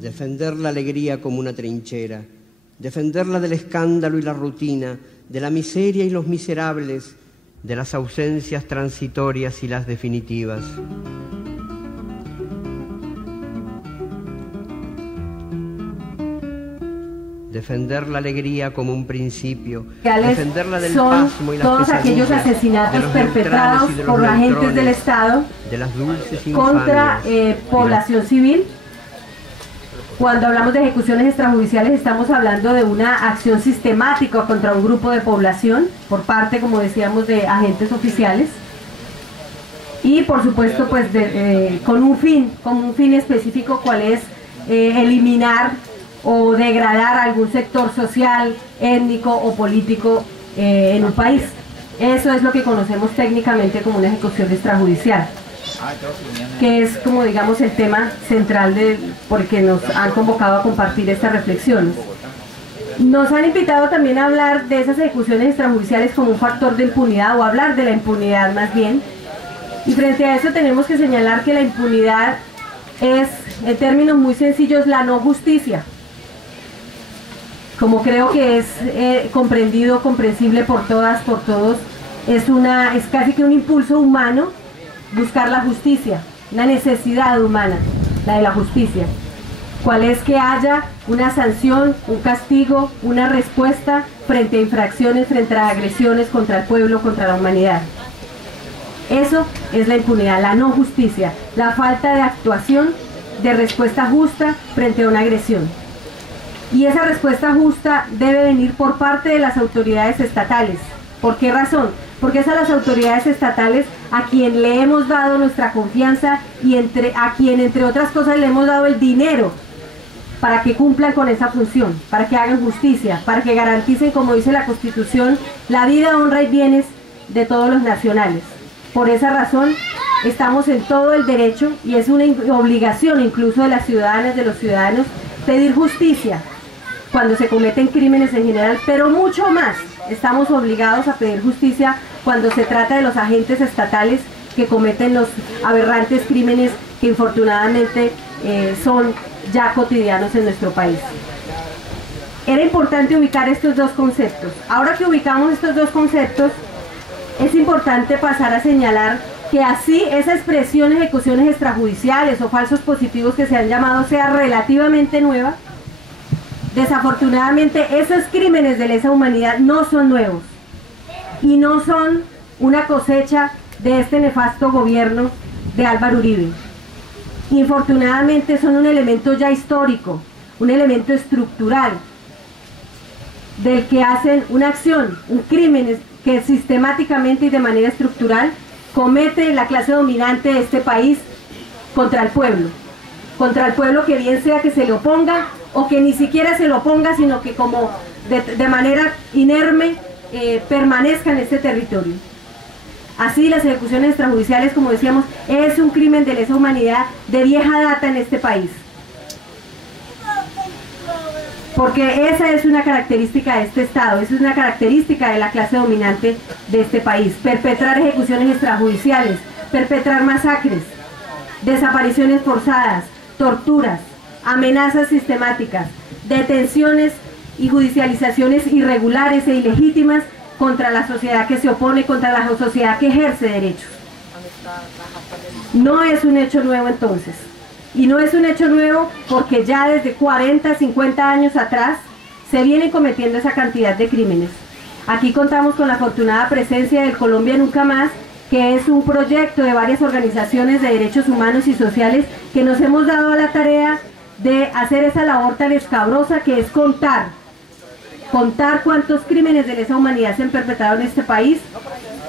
Defender la alegría como una trinchera, defenderla del escándalo y la rutina, de la miseria y los miserables, de las ausencias transitorias y las definitivas. Defender la alegría como un principio, defenderla del pasmo y las todos aquellos asesinatos perpetrados por agentes del Estado de las dulces contra población civil. Cuando hablamos de ejecuciones extrajudiciales estamos hablando de una acción sistemática contra un grupo de población por parte, como decíamos, de agentes oficiales y por supuesto pues con un fin específico, cual es eliminar o degradar algún sector social, étnico o político en un país. Eso es lo que conocemos técnicamente como una ejecución extrajudicial, que es, como digamos, el tema central porque nos han convocado a compartir estas reflexiones. Nos han invitado también a hablar de esas ejecuciones extrajudiciales como un factor de impunidad, o hablar de la impunidad más bien, y frente a eso tenemos que señalar que la impunidad es, en términos muy sencillos, la no justicia. Como creo que es comprendido, comprensible por todas, por todos, es casi que un impulso humano buscar la justicia, una necesidad humana, la de la justicia. ¿Cuál es? Que haya una sanción, un castigo, una respuesta frente a infracciones, frente a agresiones contra el pueblo, contra la humanidad. Eso es la impunidad, la no justicia, la falta de actuación, de respuesta justa frente a una agresión. Y esa respuesta justa debe venir por parte de las autoridades estatales. ¿Por qué razón? Porque es a las autoridades estatales a quien le hemos dado nuestra confianza y a quien, entre otras cosas, le hemos dado el dinero para que cumplan con esa función, para que hagan justicia, para que garanticen, como dice la Constitución, la vida, honra y bienes de todos los nacionales. Por esa razón, estamos en todo el derecho, y es una obligación incluso de las ciudadanas, de los ciudadanos, pedir justicia cuando se cometen crímenes en general, pero mucho más estamos obligados a pedir justicia cuando se trata de los agentes estatales que cometen los aberrantes crímenes que infortunadamente son ya cotidianos en nuestro país. Era importante ubicar estos dos conceptos. Ahora que ubicamos estos dos conceptos, es importante pasar a señalar que así esa expresión ejecuciones extrajudiciales o falsos positivos que se han llamado sea relativamente nueva, desafortunadamente esos crímenes de lesa humanidad no son nuevos y no son una cosecha de este nefasto gobierno de Álvaro Uribe. Infortunadamente son un elemento ya histórico, un elemento estructural del que hacen una acción, un crimen que sistemáticamente y de manera estructural comete la clase dominante de este país contra el pueblo que bien sea que se le oponga o que ni siquiera se lo oponga, sino que como de manera inerme permanezca en este territorio. Así las ejecuciones extrajudiciales, como decíamos, es un crimen de lesa humanidad de vieja data en este país. Porque esa es una característica de este Estado, esa es una característica de la clase dominante de este país. Perpetrar ejecuciones extrajudiciales, perpetrar masacres, desapariciones forzadas, torturas, amenazas sistemáticas, detenciones y judicializaciones irregulares e ilegítimas contra la sociedad que se opone, contra la sociedad que ejerce derechos. No es un hecho nuevo entonces. Y no es un hecho nuevo porque ya desde 40, 50 años atrás se vienen cometiendo esa cantidad de crímenes. Aquí contamos con la afortunada presencia del Colombia Nunca Más, que es un proyecto de varias organizaciones de derechos humanos y sociales que nos hemos dado a la tarea de hacer esa labor tan escabrosa que es contar cuántos crímenes de lesa humanidad se han perpetrado en este país,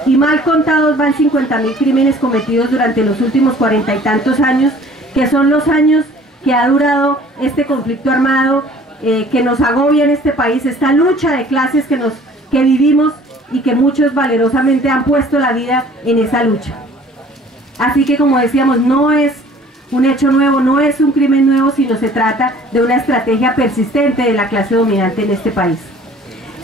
y mal contados van 50.000 crímenes cometidos durante los últimos 40 y tantos años, que son los años que ha durado este conflicto armado que nos agobia en este país, esta lucha de clases que vivimos y que muchos valerosamente han puesto la vida en esa lucha. Así que, como decíamos, no es un hecho nuevo, no es un crimen nuevo, sino se trata de una estrategia persistente de la clase dominante en este país.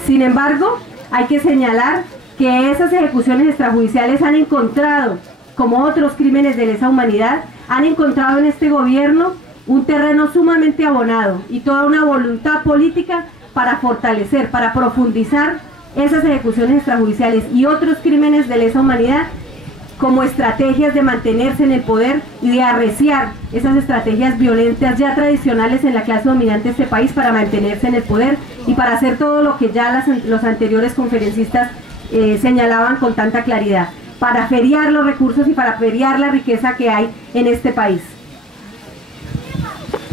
Sin embargo, hay que señalar que esas ejecuciones extrajudiciales han encontrado, como otros crímenes de lesa humanidad, han encontrado en este gobierno un terreno sumamente abonado y toda una voluntad política para fortalecer, para profundizar esas ejecuciones extrajudiciales y otros crímenes de lesa humanidad como estrategias de mantenerse en el poder y de arreciar esas estrategias violentas ya tradicionales en la clase dominante de este país para mantenerse en el poder y para hacer todo lo que ya los anteriores conferencistas señalaban con tanta claridad, para feriar los recursos y para feriar la riqueza que hay en este país.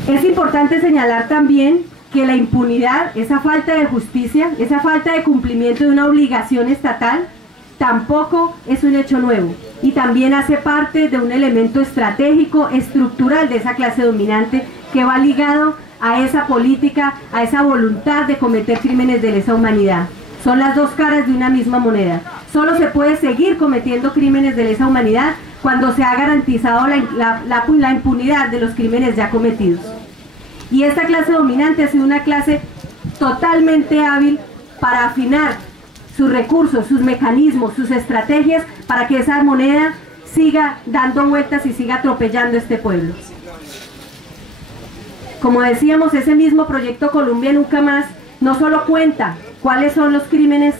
Es importante señalar también que la impunidad, esa falta de justicia, esa falta de cumplimiento de una obligación estatal, tampoco es un hecho nuevo y también hace parte de un elemento estratégico, estructural de esa clase dominante que va ligado a esa política, a esa voluntad de cometer crímenes de lesa humanidad. Son las dos caras de una misma moneda. Solo se puede seguir cometiendo crímenes de lesa humanidad cuando se ha garantizado la impunidad de los crímenes ya cometidos. Y esta clase dominante ha sido una clase totalmente hábil para afinar sus recursos, sus mecanismos, sus estrategias para que esa moneda siga dando vueltas y siga atropellando este pueblo. Como decíamos, ese mismo proyecto Colombia Nunca Más no solo cuenta cuáles son los crímenes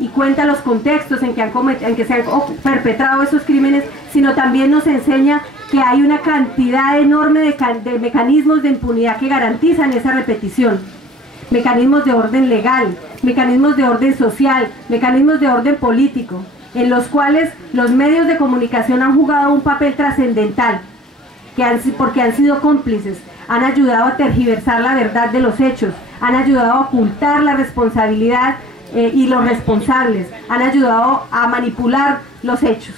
y cuenta los contextos en que se han perpetrado esos crímenes, sino también nos enseña que hay una cantidad enorme de mecanismos de impunidad que garantizan esa repetición. Mecanismos de orden legal, mecanismos de orden social, mecanismos de orden político, en los cuales los medios de comunicación han jugado un papel trascendental, porque han sido cómplices, han ayudado a tergiversar la verdad de los hechos, han ayudado a ocultar la responsabilidad y los responsables, han ayudado a manipular los hechos.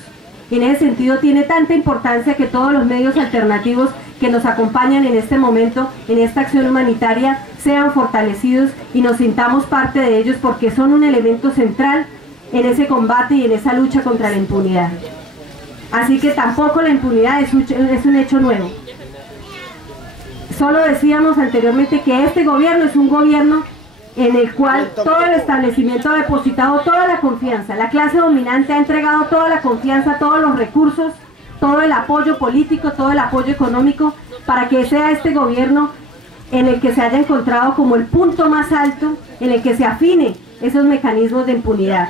En ese sentido tiene tanta importancia que todos los medios alternativos que nos acompañan en este momento, en esta acción humanitaria, sean fortalecidos y nos sintamos parte de ellos porque son un elemento central en ese combate y en esa lucha contra la impunidad. Así que tampoco la impunidad es un hecho nuevo. Solo decíamos anteriormente que este gobierno es un gobierno en el cual todo el establecimiento ha depositado toda la confianza. La clase dominante ha entregado toda la confianza, todos los recursos, todo el apoyo político, todo el apoyo económico para que sea este gobierno en el que se haya encontrado como el punto más alto, en el que se afine esos mecanismos de impunidad.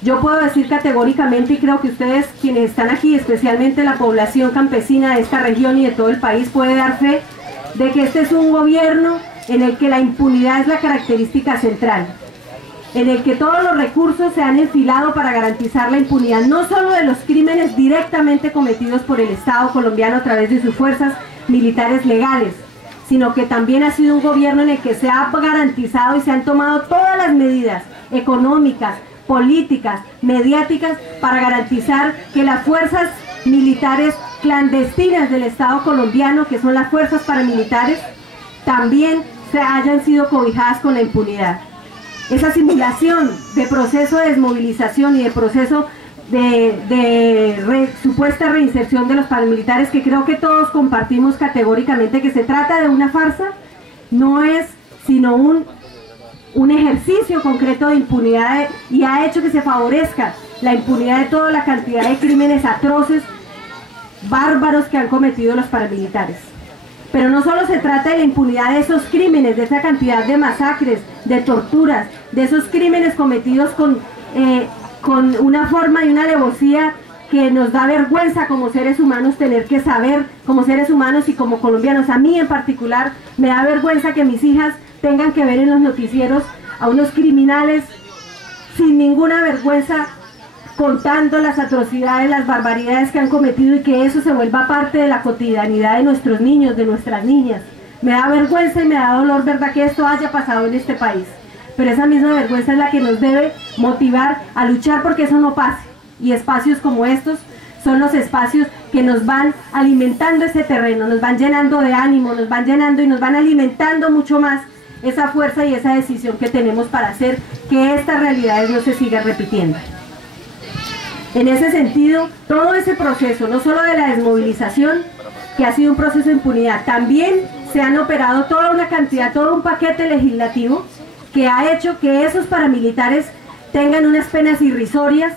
Yo puedo decir categóricamente, y creo que ustedes quienes están aquí, especialmente la población campesina de esta región y de todo el país, puede dar fe de que este es un gobierno en el que la impunidad es la característica central, en el que todos los recursos se han enfilado para garantizar la impunidad, no solo de los crímenes directamente cometidos por el Estado colombiano a través de sus fuerzas militares legales, sino que también ha sido un gobierno en el que se ha garantizado y se han tomado todas las medidas económicas, políticas, mediáticas, para garantizar que las fuerzas militares clandestinas del Estado colombiano, que son las fuerzas paramilitares, también hayan sido cobijadas con la impunidad. Esa simulación de proceso de desmovilización y de proceso de supuesta reinserción de los paramilitares, que creo que todos compartimos categóricamente que se trata de una farsa, no es sino un ejercicio concreto de impunidad y ha hecho que se favorezca la impunidad de toda la cantidad de crímenes atroces, bárbaros que han cometido los paramilitares. Pero no solo se trata de la impunidad de esos crímenes, de esa cantidad de masacres, de torturas, de esos crímenes cometidos con una forma y una alevosía que nos da vergüenza como seres humanos tener que saber, como seres humanos y como colombianos. A mí en particular me da vergüenza que mis hijas tengan que ver en los noticieros a unos criminales sin ninguna vergüenza contando las atrocidades, las barbaridades que han cometido y que eso se vuelva parte de la cotidianidad de nuestros niños, de nuestras niñas. Me da vergüenza y me da dolor, ¿verdad?, que esto haya pasado en este país. Pero esa misma vergüenza es la que nos debe motivar a luchar porque eso no pase. Y espacios como estos son los espacios que nos van alimentando ese terreno, nos van llenando de ánimo, nos van llenando y nos van alimentando mucho más esa fuerza y esa decisión que tenemos para hacer que estas realidades no se sigan repitiendo. En ese sentido, todo ese proceso, no solo de la desmovilización, que ha sido un proceso de impunidad, también se han operado toda una cantidad, todo un paquete legislativo que ha hecho que esos paramilitares tengan unas penas irrisorias